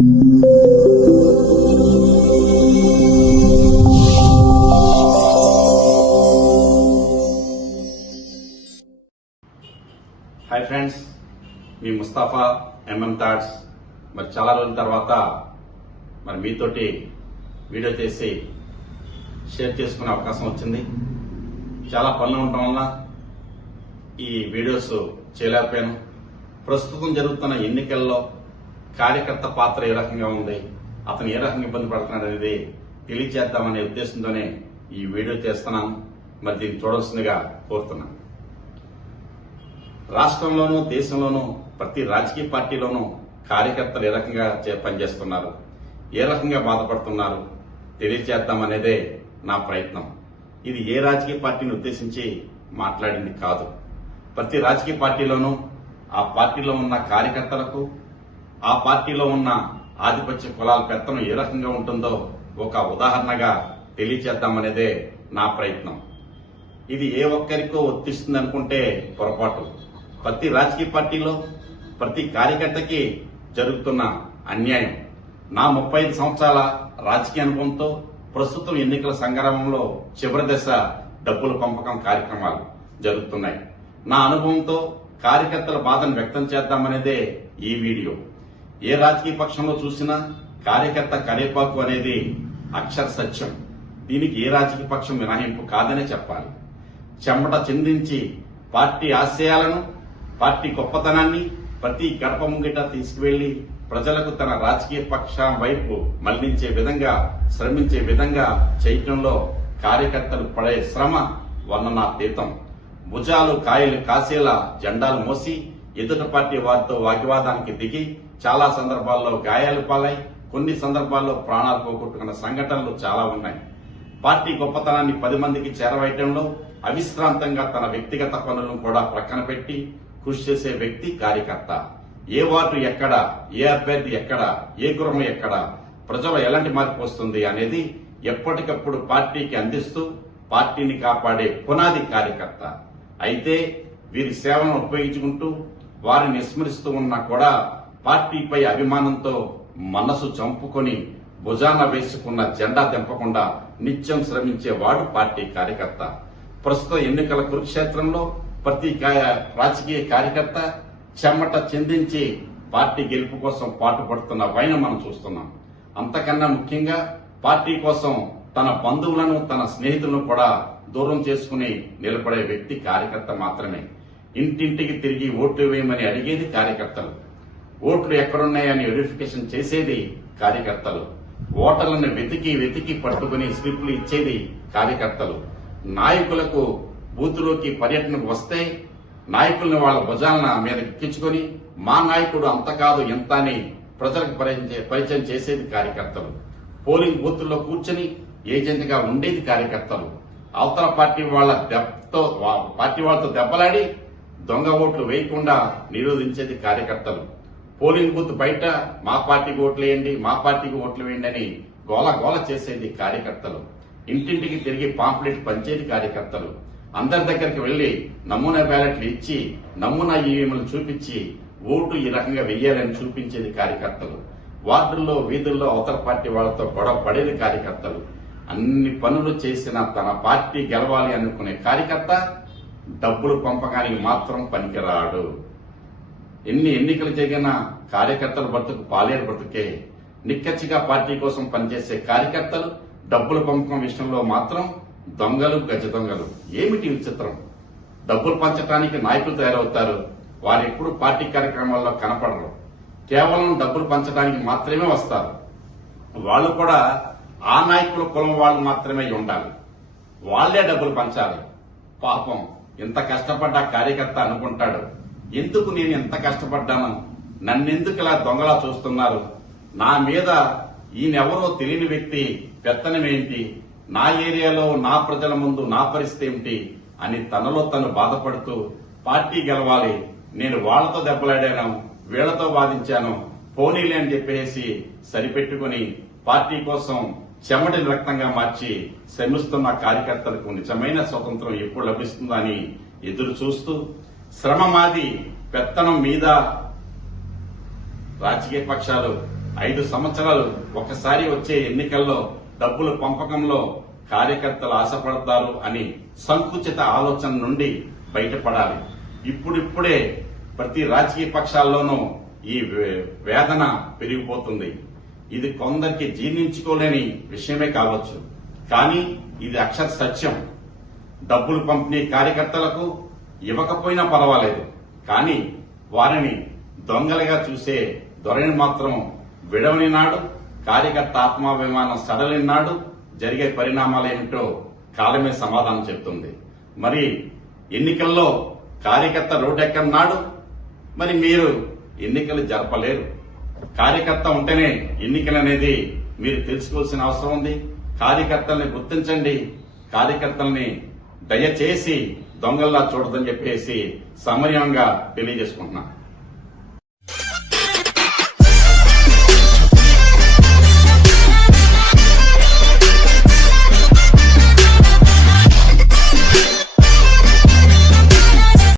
Hi friends మీ Mustafa MM thoughts మరి చాలా రోజుల తర్వాత మరి మీతోటి వీడియో చేసి షేర్ చేసుకునే అవకాశం వచ్చింది. చాలా పనులు ఉండటం వల్ల ఈ వీడియోస్ చేయలేకపోయాను. ప్రస్తుతం జరుగుతున్న ఎన్నికల్లో కార్యకర్త పాత్ర ఏ రకంగా ఉంది? అతను ఏ రకంగా ఇబ్బంది పడుతున్నాడు అనేది తెలియచేద్దామనే ఉద్దేశంతోనే ఈ వీడియో చేస్తున్నాను మరి దీన్ని చూడాల్సిందిగా కోరుతున్నాను. రాష్ట్రంలోనూ దేశంలోనూ ప్రతి రాజకీయ పార్టీలోనూ కార్యకర్తలు ఏ రకంగా చే- పనిచేస్తున్నారు? ఏ రకంగా బాధపడుతున్నారు? తెలియచేద్దామనేదే నా ప్రయత్నం. ఇది ఏ రాజకీయ పార్టీని ఉద్దేశించి మాట్లాడింది కాదు. ప్రతి రాజకీయ పార్టీలోనూ ఆ పార్టీలో ఉన్న కార్యకర్తలకు ఆ పార్టీలో ఉన్న ఆధిపత్య కులాల పెత్తనం ఏ రకంగా ఉంటుందో ఒక ఉదాహరణగా తెలియచేద్దామనేదే నా ప్రయత్నం. ఇది ఏ ఒక్కరికో వర్తిస్తుంది అనుకుంటే పొరపాటు. ప్రతి రాజకీయ పార్టీలో ప్రతి కార్యకర్తకి జరుగుతున్న అన్యాయం. నా ముప్పై ఐదు సంవత్సరాల రాజకీయ అనుభవంతో ప్రస్తుతం ఎన్నికల సంగ్రామంలో చివరి దశ డబ్బుల పంపకం కార్యక్రమాలు జరుగుతున్నాయి. నా అనుభవంతో కార్యకర్తల బాధను వ్యక్తం చేద్దామనేదే ఈ వీడియో. ఏ రాజకీయ పక్షంలో చూసినా కార్యకర్త కరేపాకు అనేది అక్షర సత్యం. దీనికి ఏ రాజకీయ పక్షం మినహాయింపు కాదనే చెప్పాలి. చెమట చిందించి పార్టీ ఆశయాలను పార్టీ గొప్పతనాన్ని ప్రతి గడప ముంగిట తీసుకువెళ్ళి ప్రజలకు తన రాజకీయ పక్షం వైపు మళ్ళించే విధంగా శ్రమించే విధంగా చేయటంలో కార్యకర్తలు పడే శ్రమ వర్ణనాతీతం. భుజాలు కాయలు కాసేలా జెండాలు మోసి ఎదుట పార్టీ వారితో వాగ్వాదానికి దిగి చాలా సందర్భాల్లో గాయాలు పాలై కొన్ని సందర్భాల్లో ప్రాణాలు పోగొట్టుకున్న సంఘటనలు చాలా ఉన్నాయి. పార్టీ గొప్పతనాన్ని పది మందికి చేరవేయటంలో అవిశ్రాంతంగా తన వ్యక్తిగత పనులను కూడా ప్రక్కన పెట్టి కృషి చేసే వ్యక్తి కార్యకర్త. ఏ వార్డు ఎక్కడ ఏ అభ్యర్థి ఎక్కడ ఏ గృహం ఎక్కడ ప్రజలు ఎలాంటి మార్పు వస్తుంది అనేది ఎప్పటికప్పుడు పార్టీకి అందిస్తూ పార్టీని కాపాడే పునాది కార్యకర్త. అయితే వీరి సేవలను ఉపయోగించుకుంటూ వారిని విస్మరిస్తూ ఉన్నా కూడా పార్టీపై అభిమానంతో మనసు చంపుకొని భుజాన వేసుకున్న జెండా తెంపకుండా నిత్యం శ్రమించేవాడు పార్టీ కార్యకర్త. ప్రస్తుత ఎన్నికల కురుక్షేత్రంలో ప్రతి రాజకీయ కార్యకర్త చెమట చెందించి పార్టీ గెలుపు కోసం పాటుపడుతున్న వైన మనం చూస్తున్నాం. అంతకన్నా ముఖ్యంగా పార్టీ కోసం తన బంధువులను తన స్నేహితులను కూడా దూరం చేసుకుని నిలబడే వ్యక్తి కార్యకర్త మాత్రమే. ఇంటింటికి తిరిగి ఓట్లు వేయమని అడిగేది కార్యకర్తలు. ఓట్లు ఎక్కడున్నాయని వెరిఫికేషన్ చేసేది కార్యకర్తలు. ఓటర్లను వెతికి వెతికి పట్టుకుని స్లిప్లు ఇచ్చేది కార్యకర్తలు. నాయకులకు బూతులోకి పర్యటనకు వస్తే నాయకుల్ని వాళ్ళ భుజాలన మీద ఎక్కించుకొని మా నాయకుడు అంత కాదు ఎంత అని ప్రజలకు పరిచయం- పరిచయం చేసేది కార్యకర్తలు. పోలింగ్ బూత్లో కూర్చొని ఏజెంట్గా ఉండేది కార్యకర్తలు. అవతల పార్టీ వాళ్ళ దెబ్బతో పార్టీ వాళ్ళతో దెబ్బలాడి దొంగ ఓట్లు వేయకుండా నిరోధించేది కార్యకర్తలు. పోలింగ్ బూత్ బయట మా పార్టీకి ఓట్లు వేయండి మా పార్టీకి ఓట్లు వేయండి అని గోల గోల చేసేది కార్యకర్తలు. ఇంటింటికి తిరిగి పాంప్లెట్ పంచేది కార్యకర్తలు. అందరి దగ్గరికి వెళ్ళి నమూనా బ్యాలెట్లు ఇచ్చి నమూనా ఈవీఎంలు చూపించి ఓటు ఈ రకంగా వెయ్యాలని చూపించేది కార్యకర్తలు. వార్డుల్లో వీధుల్లో అవతల పార్టీ వాళ్ళతో గొడవ పడేది కార్యకర్తలు. అన్ని పనులు చేసిన తన పార్టీ గెలవాలి అనుకునే కార్యకర్త డబ్బులు పంపకానికి మాత్రం పనికిరాడు. ఎన్ని ఎన్నికలు జరిగినా కార్యకర్తల బ్రతుకు పాలేరు బ్రతుకే నిక్కచ్చిగా పార్టీ కోసం పనిచేసే కార్యకర్తలు డబ్బులు పంపకం విషయంలో మాత్రం దొంగలు గజ దొంగలు. ఏమిటి విచిత్రం? డబ్బులు పంచడానికి నాయకులు తయారవుతారు. వారు ఎప్పుడు పార్టీ కార్యక్రమాల్లో కనపడరు. కేవలం డబ్బులు పంచడానికి మాత్రమే వస్తారు. వాళ్ళు కూడా ఆ నాయకుల కులం వాళ్ళు మాత్రమే ఉండాలి. వాళ్ళే డబ్బులు పంచాలి. పాపం. ఇంత కష్టపడ్డ కార్యకర్త అనుకుంటాడు. ఎందుకు నేను ఎంత కష్టపడ్డాను? నన్నెందుకు ఇలా దొంగలా చూస్తున్నారు? నా మీద ఈయనెవరో తెలియని వ్యక్తి పెత్తనమేంటి? నా ఏరియాలో నా ప్రజల ముందు నా పరిస్థితి ఏమిటి? అని తనలో తను బాధపడుతూ పార్టీ గెలవాలి. నేను వాళ్ళతో దెబ్బలాడాను వీళ్ళతో వాదించాను పోనీలే అని చెప్పేసి సరిపెట్టుకుని పార్టీ కోసం చెమటిని రక్తంగా మార్చి శ్రమిస్తున్న కార్యకర్తలకు నిజమైన స్వతంత్రం ఎప్పుడు లభిస్తుందని ఎదురు చూస్తూ శ్రమ మాది పెత్తనం మీద రాజకీయ పక్షాలు ఐదు సంవత్సరాలు ఒకసారి వచ్చే ఎన్నికల్లో డబ్బుల పంపకంలో కార్యకర్తలు ఆశపడతారు అని సంకుచిత ఆలోచన నుండి బయటపడాలి. ఇప్పుడిప్పుడే ప్రతి రాజకీయ పక్షాల్లోనూ ఈ వే- వేదన పెరిగిపోతుంది. ఇది కొందరికి జీర్ణించుకోలేని విషయమే కావచ్చు. కానీ ఇది అక్షర సత్యం. డబ్బులు పంపిణీ కార్యకర్తలకు ఇవ్వకపోయినా పర్వాలేదు. కానీ వారిని దొంగలుగా చూసే దొరని మాత్రం విడవని నాడు కార్యకర్త ఆత్మాభిమానం సడలిన నాడు జరిగే పరిణామాలు ఏమిటో కాలమే సమాధానం చెప్తుంది. మరి ఎన్నికల్లో కార్యకర్త రోడ్డెక్కన్నాడు మరి మీరు ఎన్నికలు జరపలేరు. కార్యకర్త ఉంటేనే ఎన్నికలు అనేది మీరు తెలుసుకోవాల్సిన అవసరం ఉంది. కార్యకర్తల్ని గుర్తించండి. కార్యకర్తల్ని దయచేసి దొంగల్లా చూడదని చెప్పేసి సమయంగా తెలియజేసుకుంటున్నాను.